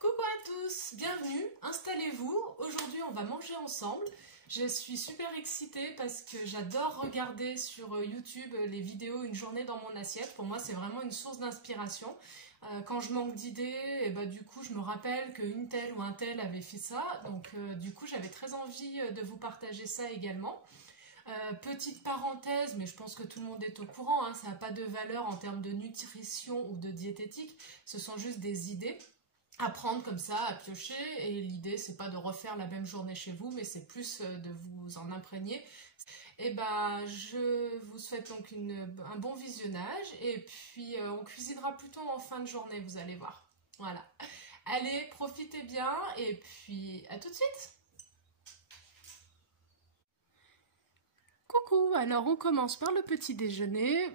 Coucou à tous, bienvenue, installez-vous. Aujourd'hui on va manger ensemble. Je suis super excitée parce que j'adore regarder sur YouTube les vidéos Une journée dans mon assiette. Pour moi c'est vraiment une source d'inspiration. Quand je manque d'idées, et bah, du coup je me rappelle qu'une telle ou un tel avait fait ça. Donc du coup j'avais très envie de vous partager ça également. Petite parenthèse, mais je pense que tout le monde est au courant, hein, ça n'a pas de valeur en termes de nutrition ou de diététique, ce sont juste des idées à prendre comme ça, à piocher, et l'idée c'est pas de refaire la même journée chez vous, mais c'est plus de vous en imprégner. Et ben je vous souhaite donc un bon visionnage, et puis on cuisinera plutôt en fin de journée, vous allez voir. Voilà. Allez, profitez bien, et puis à tout de suite. Coucou, alors on commence par le petit déjeuner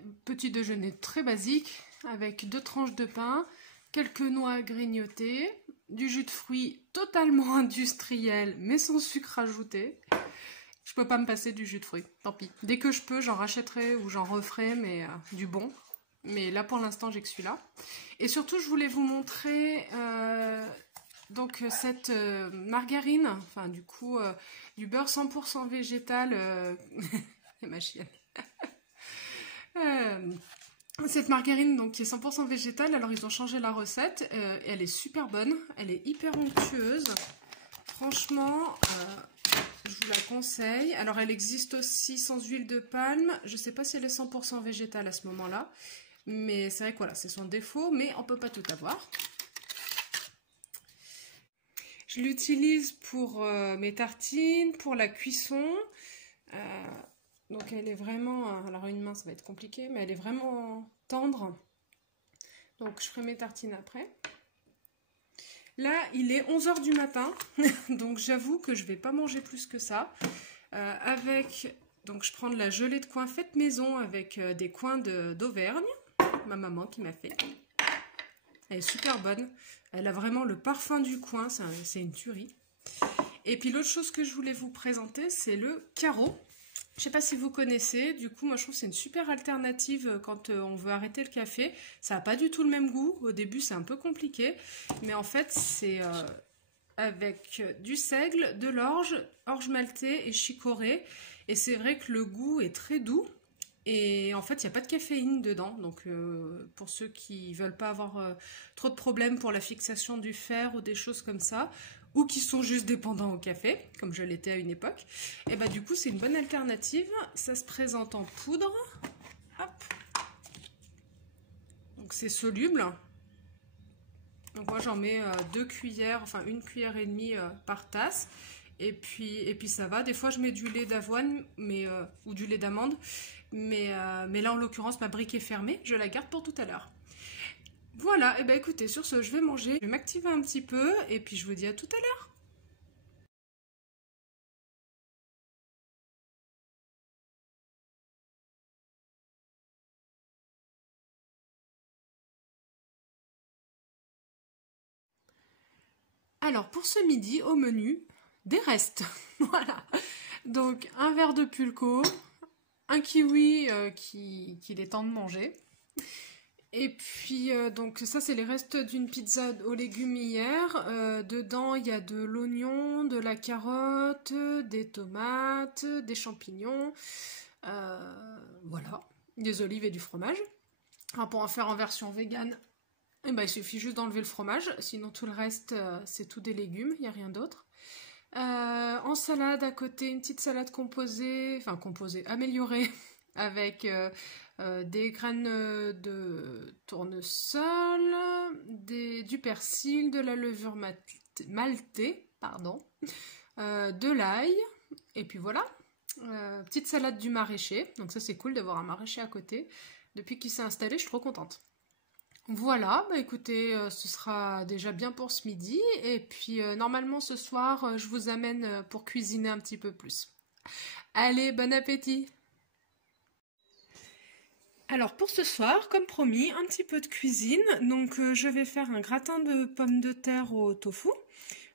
très basique, avec 2 tranches de pain, quelques noix grignotées, du jus de fruits totalement industriel mais sans sucre ajouté. Je peux pas me passer du jus de fruits, tant pis. Dès que je peux, j'en rachèterai ou j'en referai, mais du bon. Mais là pour l'instant j'ai que celui-là. Et surtout je voulais vous montrer donc cette margarine, enfin du coup du beurre 100% végétal, et ma chienne. Cette margarine donc qui est 100% végétale, alors ils ont changé la recette, et elle est super bonne, elle est hyper onctueuse. Franchement, je vous la conseille. Alors elle existe aussi sans huile de palme, je sais pas si elle est 100% végétale à ce moment-là, mais c'est vrai que voilà, c'est son défaut, mais on peut pas tout avoir. Je l'utilise pour mes tartines, pour la cuisson. Donc elle est vraiment, alors une main ça va être compliqué, mais elle est vraiment tendre. Donc je ferai mes tartines après. Là il est 11 h du matin, donc j'avoue que je vais pas manger plus que ça. Donc je prends de la gelée de coin faite maison avec des coins d'Auvergne, ma maman qui m'a fait. Elle est super bonne, elle a vraiment le parfum du coin, c'est une tuerie. Et puis l'autre chose que je voulais vous présenter, c'est le carreau. Je ne sais pas si vous connaissez, du coup moi je trouve que c'est une super alternative quand on veut arrêter le café. Ça n'a pas du tout le même goût, au début c'est un peu compliqué, mais en fait c'est avec du seigle, de l'orge, orge maltée et chicorée. Et c'est vrai que le goût est très doux. Et en fait, il n'y a pas de caféine dedans, donc pour ceux qui ne veulent pas avoir trop de problèmes pour la fixation du fer ou des choses comme ça, ou qui sont juste dépendants au café, comme je l'étais à une époque, et bah du coup c'est une bonne alternative. Ça se présente en poudre. Hop. Donc c'est soluble. Donc moi j'en mets 2 cuillères, enfin 1,5 cuillère par tasse. Et puis ça va. Des fois je mets du lait d'avoine ou du lait d'amande. Mais là en l'occurrence ma brique est fermée. Je la garde pour tout à l'heure. Voilà, et ben écoutez, sur ce je vais manger. Je vais m'activer un petit peu et puis je vous dis à tout à l'heure. Alors pour ce midi, au menu, des restes. Voilà. Donc un verre de pulco, un kiwi qu'il est temps de manger. Et puis donc ça c'est les restes d'une pizza aux légumes hier. Dedans il y a de l'oignon, de la carotte, des tomates, des champignons, voilà, des olives et du fromage. Alors pour en faire en version végane, eh ben, il suffit juste d'enlever le fromage, sinon tout le reste c'est tout des légumes, il n'y a rien d'autre. En salade à côté, une petite salade améliorée avec des graines de tournesol, du persil, de la levure maltée, pardon, de l'ail, et puis voilà. Petite salade du maraîcher, donc ça c'est cool d'avoir un maraîcher à côté. Depuis qu'il s'est installé, je suis trop contente. Voilà, bah écoutez, ce sera déjà bien pour ce midi. Et puis normalement ce soir, je vous amène pour cuisiner un petit peu plus. Allez, bon appétit! Alors pour ce soir, comme promis, un petit peu de cuisine. Donc je vais faire un gratin de pommes de terre au tofu.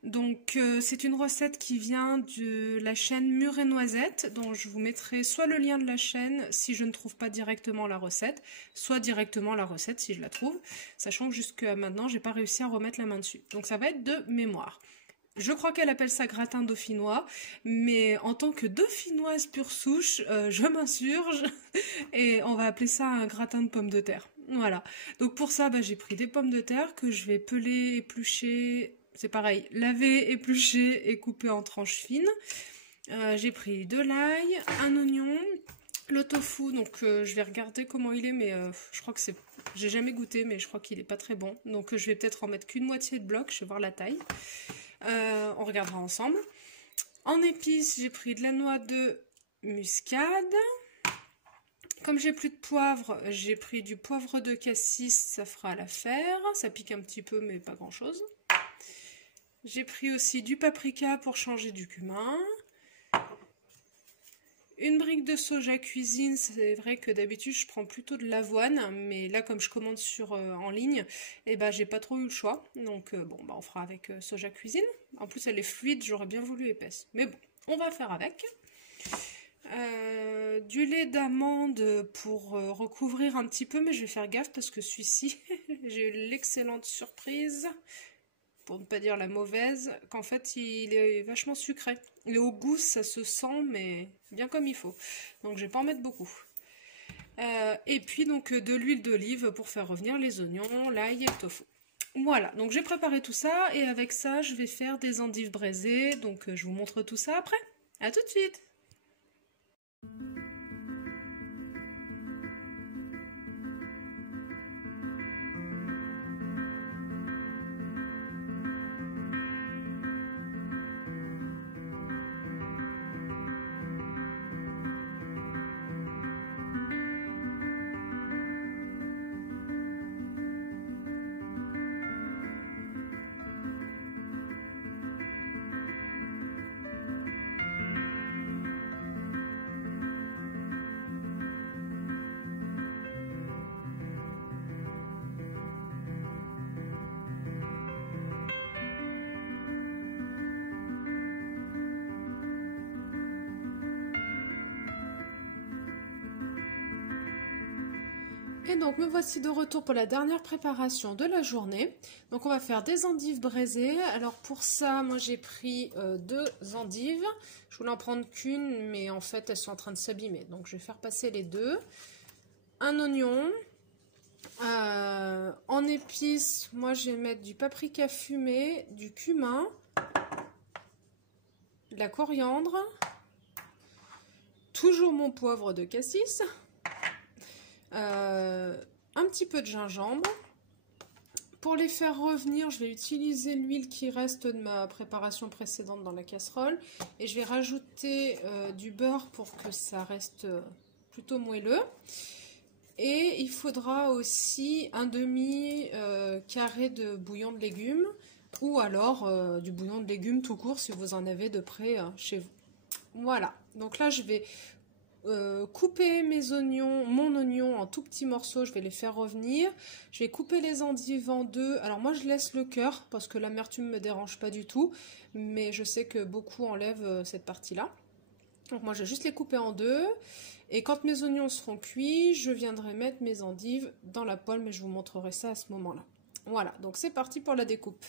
Donc c'est une recette qui vient de la chaîne Mûre et Noisette, dont je vous mettrai soit le lien de la chaîne si je ne trouve pas directement la recette, soit directement la recette si je la trouve, sachant que jusqu'à maintenant j'ai pas réussi à remettre la main dessus. Donc ça va être de mémoire. Je crois qu'elle appelle ça gratin dauphinois, mais en tant que dauphinoise pure souche, je m'insurge et on va appeler ça un gratin de pommes de terre. Voilà. Donc pour ça, j'ai pris des pommes de terre que je vais peler, éplucher. C'est pareil, laver, éplucher et couper en tranches fines. J'ai pris de l'ail, un oignon, le tofu, donc je vais regarder comment il est, mais je crois que c'est... J'ai jamais goûté, mais je crois qu'il est pas très bon. Donc je vais peut-être en mettre qu'une moitié de bloc, je vais voir la taille. On regardera ensemble. En épices, j'ai pris de la noix de muscade. Comme j'ai plus de poivre, j'ai pris du poivre de cassis, ça fera l'affaire. Ça pique un petit peu, mais pas grand-chose. J'ai pris aussi du paprika pour changer du cumin. Une brique de soja cuisine, c'est vrai que d'habitude je prends plutôt de l'avoine, mais là comme je commande en ligne, j'ai pas trop eu le choix. Donc on fera avec soja cuisine. En plus elle est fluide, j'aurais bien voulu épaisse. Mais bon, on va faire avec. Du lait d'amande pour recouvrir un petit peu, mais je vais faire gaffe parce que celui-ci, j'ai eu l'excellente surprise, pour ne pas dire la mauvaise, qu'en fait il est vachement sucré. Et au goût ça se sent, mais bien comme il faut. Donc je vais pas en mettre beaucoup. Et puis donc de l'huile d'olive pour faire revenir les oignons, l'ail et le tofu. Voilà, donc j'ai préparé tout ça et avec ça je vais faire des endives braisées. Donc je vous montre tout ça après. À tout de suite. Et donc me voici de retour pour la dernière préparation de la journée. Donc on va faire des endives braisées. Alors pour ça, moi j'ai pris 2 endives. Je voulais en prendre qu'une, mais en fait elles sont en train de s'abîmer. Donc je vais faire passer les deux. Un oignon. En épices, moi je vais mettre du paprika fumé, du cumin, de la coriandre, toujours mon poivre de cassis. Un petit peu de gingembre. Pour les faire revenir, je vais utiliser l'huile qui reste de ma préparation précédente dans la casserole et je vais rajouter du beurre pour que ça reste plutôt moelleux. Et il faudra aussi un demi carré de bouillon de légumes ou alors du bouillon de légumes tout court si vous en avez de près chez vous. Voilà, donc là je vais couper mon oignon en tout petits morceaux, je vais les faire revenir. Je vais couper les endives en deux. Alors moi je laisse le cœur parce que l'amertume me dérange pas du tout, mais je sais que beaucoup enlèvent cette partie-là. Donc moi je vais juste les couper en deux. Et quand mes oignons seront cuits, je viendrai mettre mes endives dans la poêle, mais je vous montrerai ça à ce moment-là. Voilà, donc c'est parti pour la découpe.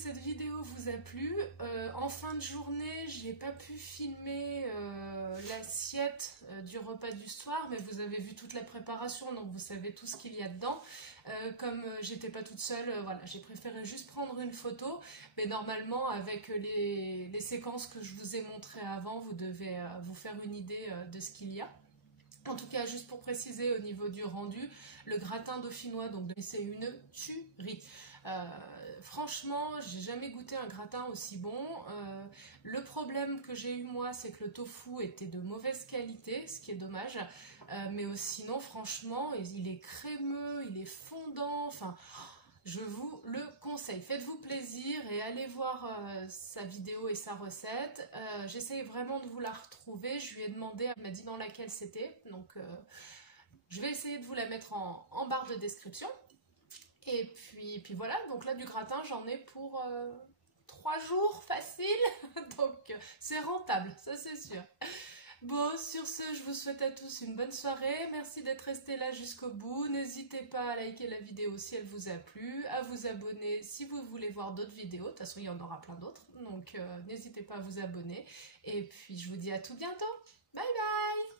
cette vidéo vous a plu. En fin de journée, j'ai pas pu filmer l'assiette du repas du soir, mais vous avez vu toute la préparation, donc vous savez tout ce qu'il y a dedans. Comme j'étais pas toute seule, voilà, j'ai préféré juste prendre une photo, mais normalement avec les séquences que je vous ai montrées avant, vous devez vous faire une idée de ce qu'il y a. En tout cas, juste pour préciser au niveau du rendu, le gratin dauphinois, donc c'est une tuerie. Franchement, j'ai jamais goûté un gratin aussi bon. Le problème que j'ai eu moi, c'est que le tofu était de mauvaise qualité, ce qui est dommage. Mais sinon, franchement, il est crémeux, il est fondant. Enfin, je vous le conseille. Faites-vous plaisir et allez voir sa vidéo et sa recette. J'essaye vraiment de vous la retrouver. Je lui ai demandé, elle m'a dit dans laquelle c'était. Donc, je vais essayer de vous la mettre en barre de description. Et puis voilà, donc là du gratin j'en ai pour 3 jours facile, donc c'est rentable, ça c'est sûr. Bon, sur ce, je vous souhaite à tous une bonne soirée, merci d'être restés là jusqu'au bout, n'hésitez pas à liker la vidéo si elle vous a plu, à vous abonner si vous voulez voir d'autres vidéos, de toute façon il y en aura plein d'autres, donc n'hésitez pas à vous abonner, et puis je vous dis à tout bientôt, bye bye.